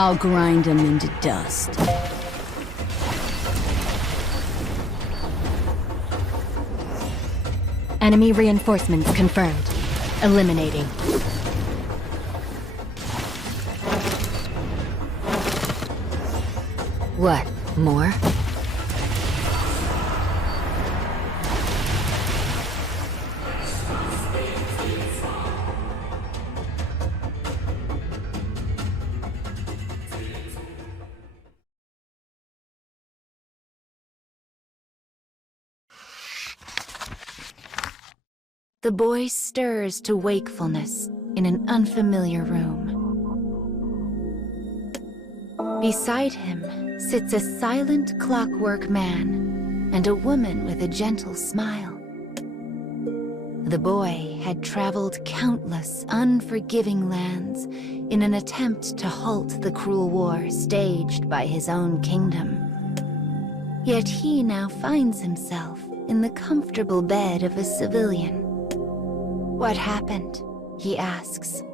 I'll grind them into dust. Enemy reinforcements confirmed. Eliminating. What? More? The boy stirs to wakefulness in an unfamiliar room. Beside him sits a silent clockwork man and a woman with a gentle smile. The boy had traveled countless unforgiving lands in an attempt to halt the cruel war staged by his own kingdom. Yet he now finds himself in the comfortable bed of a civilian. What happened? He asks.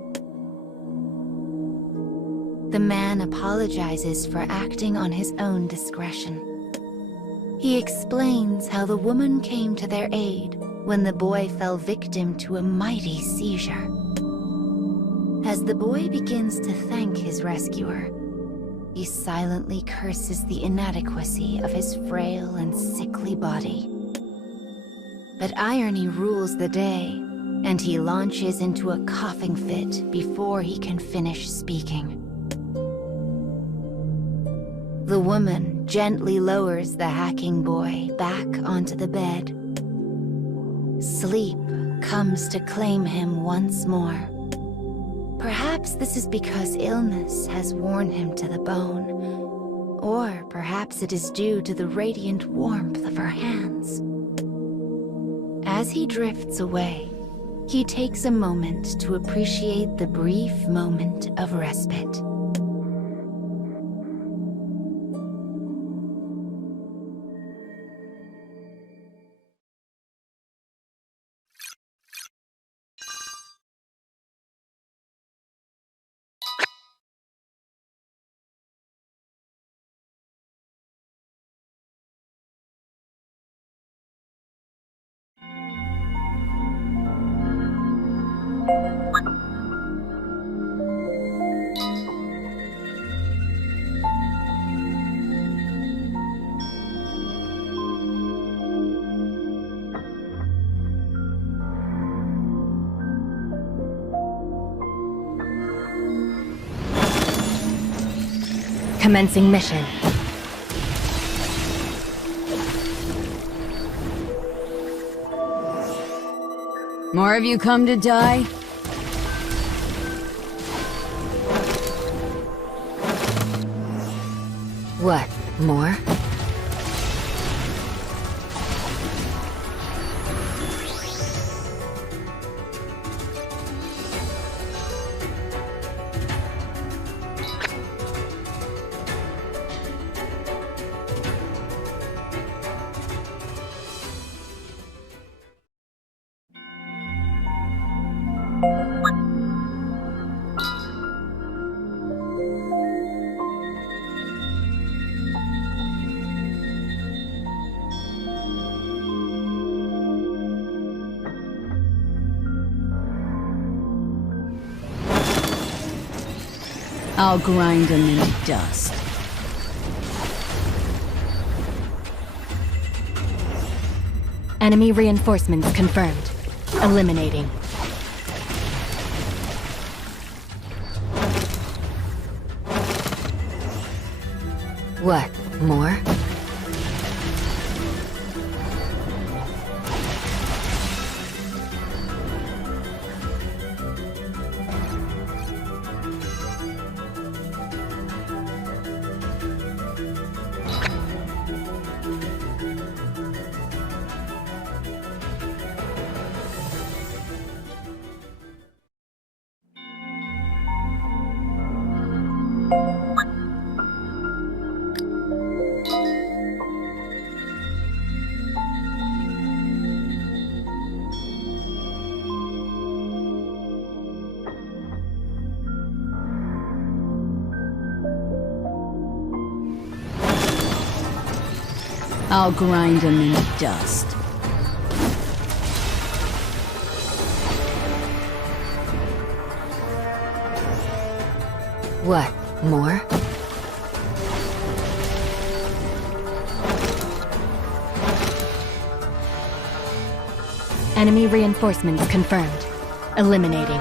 The man apologizes for acting on his own discretion. He explains how the woman came to their aid when the boy fell victim to a mighty seizure. As the boy begins to thank his rescuer, he silently curses the inadequacy of his frail and sickly body. But irony rules the day, and he launches into a coughing fit before he can finish speaking. The woman gently lowers the hacking boy back onto the bed. Sleep comes to claim him once more. Perhaps this is because illness has worn him to the bone, or perhaps it is due to the radiant warmth of her hands. As he drifts away, he takes a moment to appreciate the brief moment of respite. Commencing mission. More of you come to die? What? More? I'll grind them into dust. Enemy reinforcements confirmed. Eliminating. What? More? I'll grind them into dust. What, more? Enemy reinforcements confirmed. Eliminating.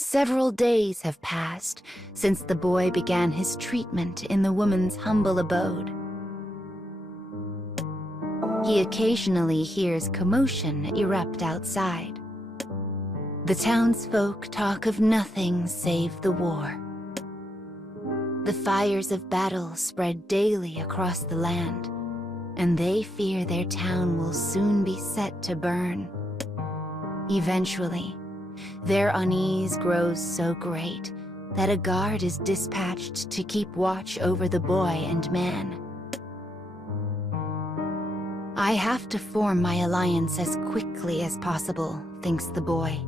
Several days have passed since the boy began his treatment in the woman's humble abode. He occasionally hears commotion erupt outside. The townsfolk talk of nothing save the war. The fires of battle spread daily across the land, and they fear their town will soon be set to burn. Eventually, their unease grows so great that a guard is dispatched to keep watch over the boy and man. I have to form my alliance as quickly as possible, thinks the boy.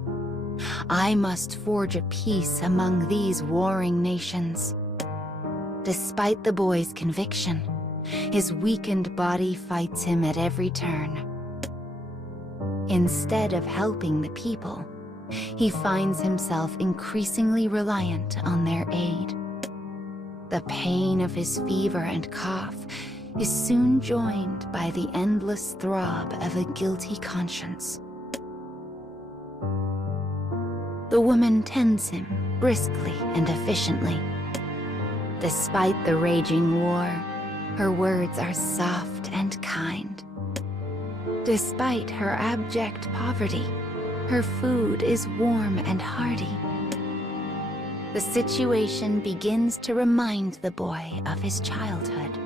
I must forge a peace among these warring nations. Despite the boy's conviction, his weakened body fights him at every turn. Instead of helping the people, he finds himself increasingly reliant on their aid. The pain of his fever and cough is soon joined by the endless throb of a guilty conscience. The woman tends him briskly and efficiently. Despite the raging war, her words are soft and kind. Despite her abject poverty, her food is warm and hearty. The situation begins to remind the boy of his childhood.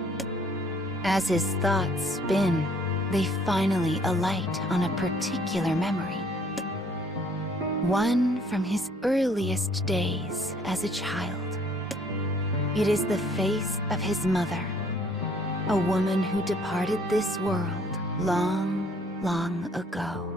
As his thoughts spin, they finally alight on a particular memory. One from his earliest days as a child. It is the face of his mother, a woman who departed this world long, long ago.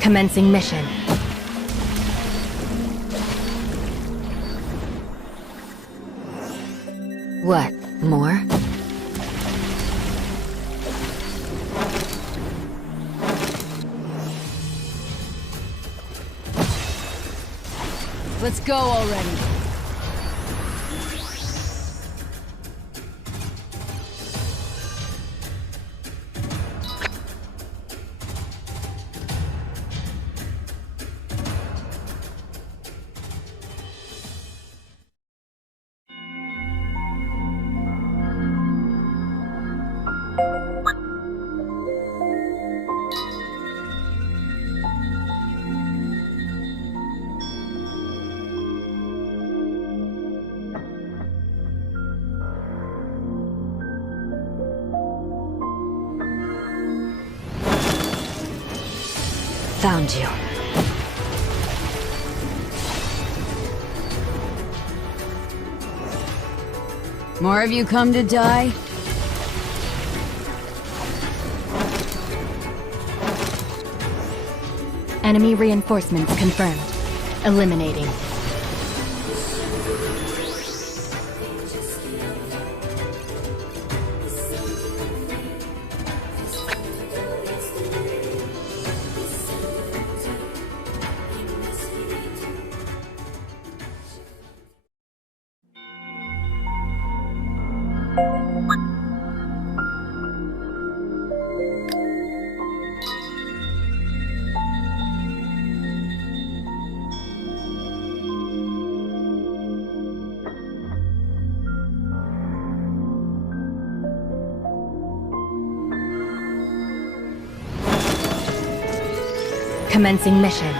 Commencing mission. What, more? Let's go already. Found you. More of you come to die? Enemy reinforcements confirmed. Eliminating. Commencing mission.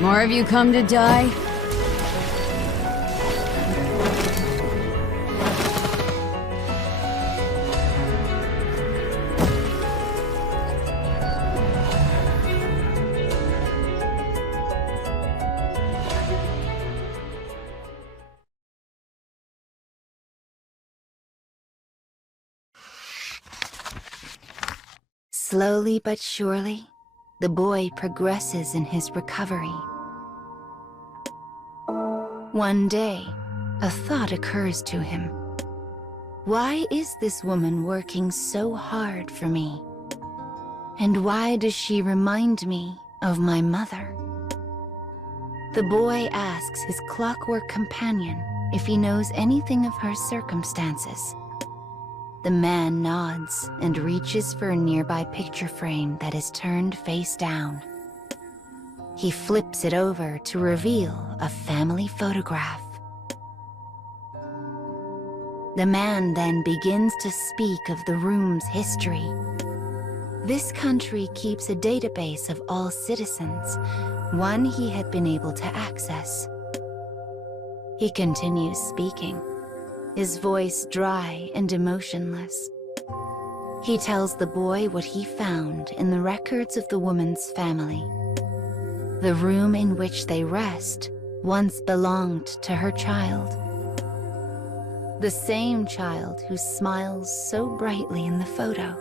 More of you come to die? Slowly but surely, the boy progresses in his recovery. One day, a thought occurs to him. Why is this woman working so hard for me? And why does she remind me of my mother? The boy asks his clockwork companion if he knows anything of her circumstances. The man nods and reaches for a nearby picture frame that is turned face down. He flips it over to reveal a family photograph. The man then begins to speak of the room's history. This country keeps a database of all citizens, one he had been able to access. He continues speaking, his voice dry and emotionless. He tells the boy what he found in the records of the woman's family. The room in which they rest once belonged to her child. The same child who smiles so brightly in the photo.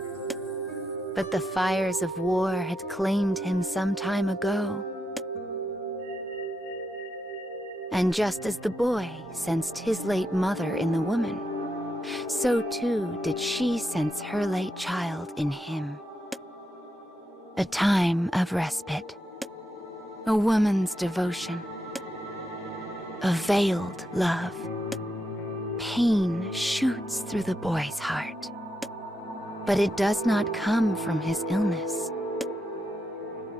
But the fires of war had claimed him some time ago. And just as the boy sensed his late mother in the woman, so too did she sense her late child in him. A time of respite, a woman's devotion, a veiled love. Pain shoots through the boy's heart, but it does not come from his illness.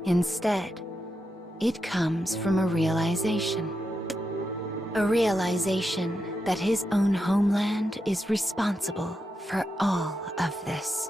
Instead, it comes from a realization that his own homeland is responsible for all of this.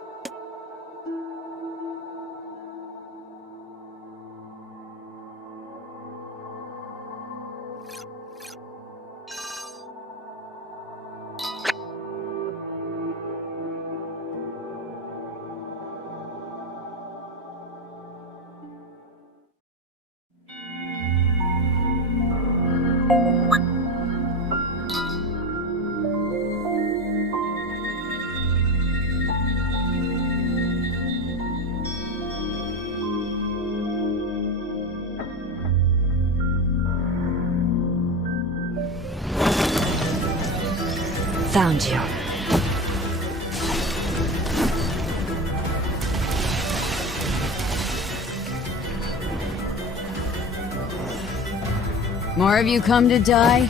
Found you. More of you come to die?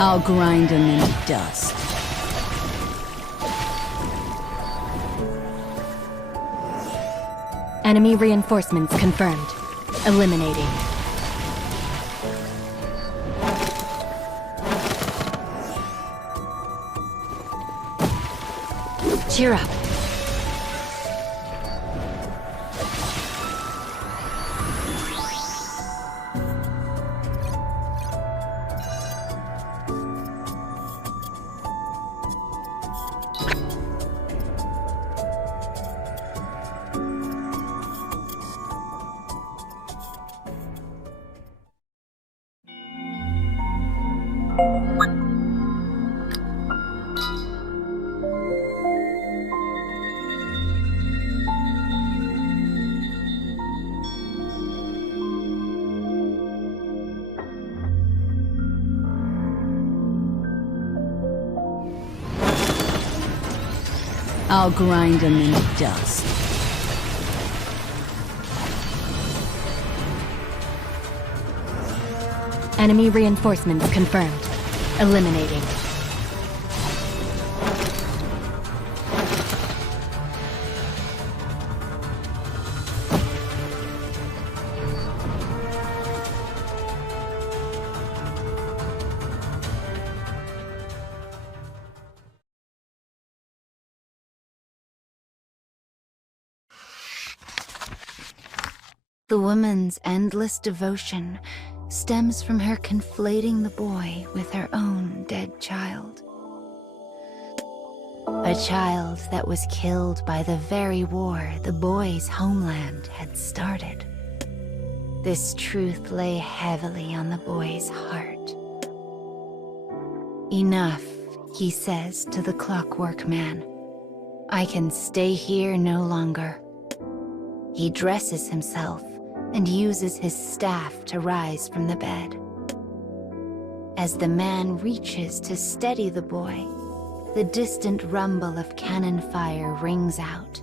I'll grind them into dust. Enemy reinforcements confirmed. Eliminating. Cheer up. I'll grind them into dust. Enemy reinforcements confirmed. Eliminating. The woman's endless devotion stems from her conflating the boy with her own dead child. A child that was killed by the very war the boy's homeland had started. This truth lay heavily on the boy's heart. Enough, he says to the clockwork man. I can stay here no longer. He dresses himself and uses his staff to rise from the bed. As the man reaches to steady the boy, the distant rumble of cannon fire rings out.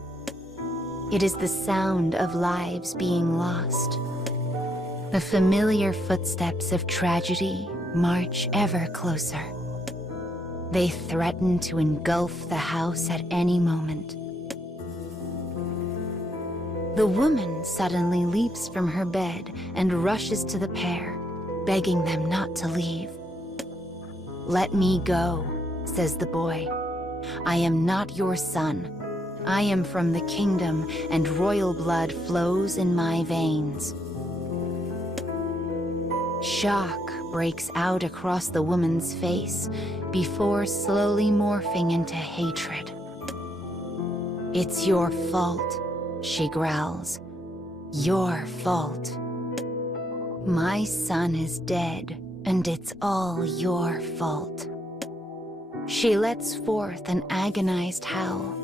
It is the sound of lives being lost. The familiar footsteps of tragedy march ever closer. They threaten to engulf the house at any moment. The woman suddenly leaps from her bed and rushes to the pair, begging them not to leave. Let me go, says the boy. I am not your son. I am from the kingdom, and royal blood flows in my veins. Shock breaks out across the woman's face before slowly morphing into hatred. It's your fault, she growls. Your fault. My son is dead, and it's all your fault. She lets forth an agonized howl,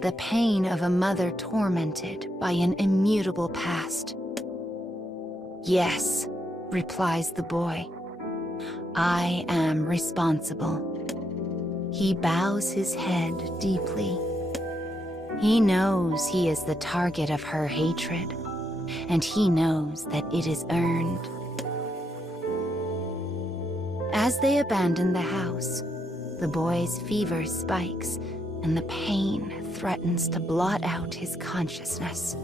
the pain of a mother tormented by an immutable past. Yes, replies the boy. I am responsible. He bows his head deeply. He knows he is the target of her hatred, and he knows that it is earned. As they abandon the house, the boy's fever spikes, and the pain threatens to blot out his consciousness.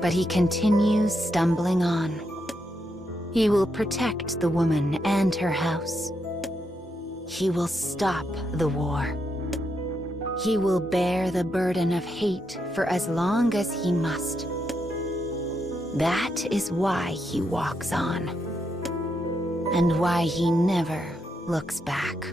But he continues stumbling on. He will protect the woman and her house. He will stop the war. He will bear the burden of hate for as long as he must. That is why he walks on, and why he never looks back.